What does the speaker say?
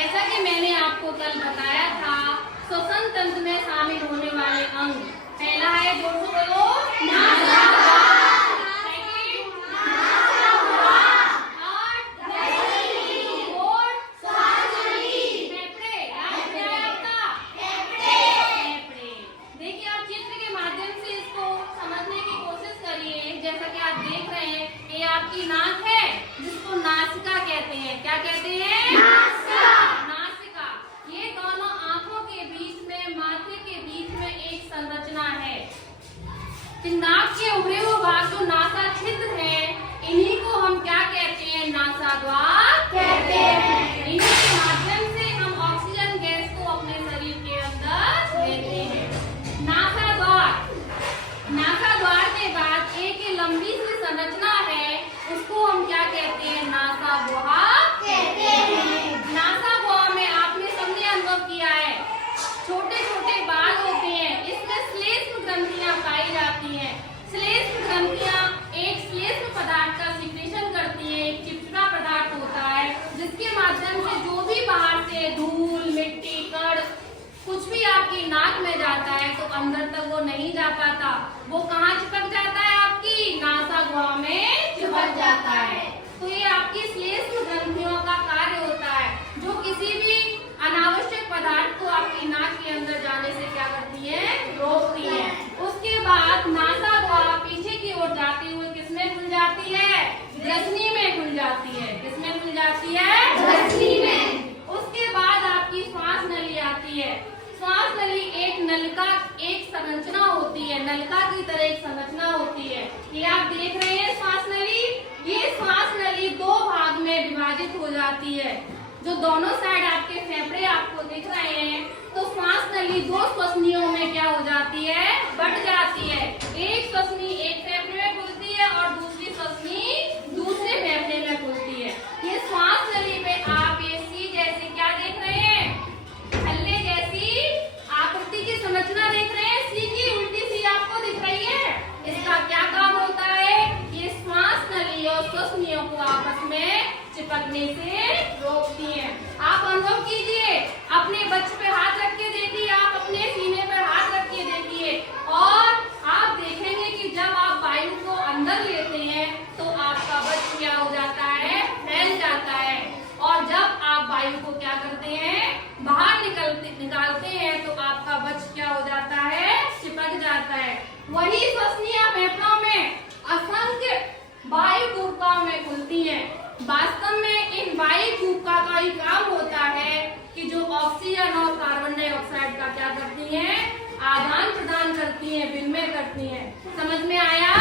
जैसा कि मैंने आपको कल बताया था, श्वसन तंत्र में शामिल होने वाले अंग पहला है, जोर से बोलो, नासाद्वार। सेकंड, नासाद्वार। थर्ड, फोर्थ, श्वासनली। फेफड़े, लास्ट क्या है आपका? फेफड़े। देखिए, आप चित्र के माध्यम से इसको समझने की कोशिश करिए। जैसा कि आप देख रहे हैं, ये आपकी नाक है, जिसको नासिका कहते हैं। क्या कहते हैं? नासिका। ये दोनों आंखों के बीच में, माथे के बीच में एक संरचना है। नाक के उभरे हुए भाग जो नासा छिद्र है, इन्हीं को हम क्या कहते हैं? नासाद्वार कहते हैं। इन्हीं के माध्यम से हम ऑक्सीजन गैस को अपने शरीर के अंदर लेते हैं। नासाद्वार। नासाद्वार के बाद एक लंबी सी संरचना है, उसको हम क्या कहते हैं? नासा गुहा कहते हैं। नासा गुहा में आपने सबने अनुभव किया है, छोटे छोटे बाल होते हैं, इसमें श्लेष्म ग्रंथियां पाई जाती हैं। श्लेष्म ग्रंथियां एक श्लेष्म पदार्थ का सिक्रेशन करती हैं। एक चिपचिपा पदार्थ होता है, जिसके माध्यम से जो भी बाहर से धूल, मिट्टी, कण कुछ भी आपकी नाक में जाता है तो अंदर तक वो नहीं जा पाता। वो कहाँ चिपक जाता है? आपकी नासा गुहा में चिपक जाता है। तो ये आपकी श्लेष्म ग्रंथियों का कार्य होता है, जो किसी भी अनावश्यक पदार्थ को आपकी नाक के अंदर जाने से क्या करती है? रोकती है। उसके बाद नासा गुहा पीछे की ओर जाती हुई किसमें खुल जाती है? ग्रसनी में खुल जाती है। किसमें खुल जाती है? ग्रसनी में। उसके बाद आपकी श्वास नली आती है। श्वास नली एक नलिका, एक संरचना होती है, नलिका की तरह एक संरचना होती है। ये आप देख रहे हैं श्वास नली। ये श्वास नली दो भाग में विभाजित हो जाती है। जो दोनों साइड आपके फेफड़े आपको दिख रहे हैं, तो श्वास नली दो श्वसनियों में क्या हो जाती है? बट जाती है। एक श्वसनी एक फेफड़े में खुलती है और दूसरी श्वसनी दूसरे फेफड़े में खुलती है। ये श्वास नली पे आप ये सी जैसे क्या देख रहे हैं? छल्ले जैसी आकृति की संरचना देख रहे हैं। सी की उल्टी सी आपको दिख रही है। इसका क्या काम होता है? ये श्वास नली और श्वसनियों को आपस में चिपकने से रोकती है। आप अनुभव कीजिए, अपने बच्चे पे हाथ रख के देखिए, आप अपने सीने पर हाथ रख के देखिए, और आप देखेंगे कि जब आप वायु को अंदर लेते हैं तो आपका बच्चा क्या हो जाता है? फैल जाता है। और जब आप वायु को क्या करते हैं? बाहर निकालते हैं तो आपका बच्चा क्या हो जाता है? चिपक जाता है। वही श्वसनियां फेफड़ों में असंख्य वायु कूपकाओं में खुलती हैं। वास्तव में इन वायु कूपका का ही काम होता है कि जो ऑक्सीजन और कार्बन डाइऑक्साइड का क्या करती हैं? आदान प्रदान करती हैं, विनिमय करती हैं। समझ में आया?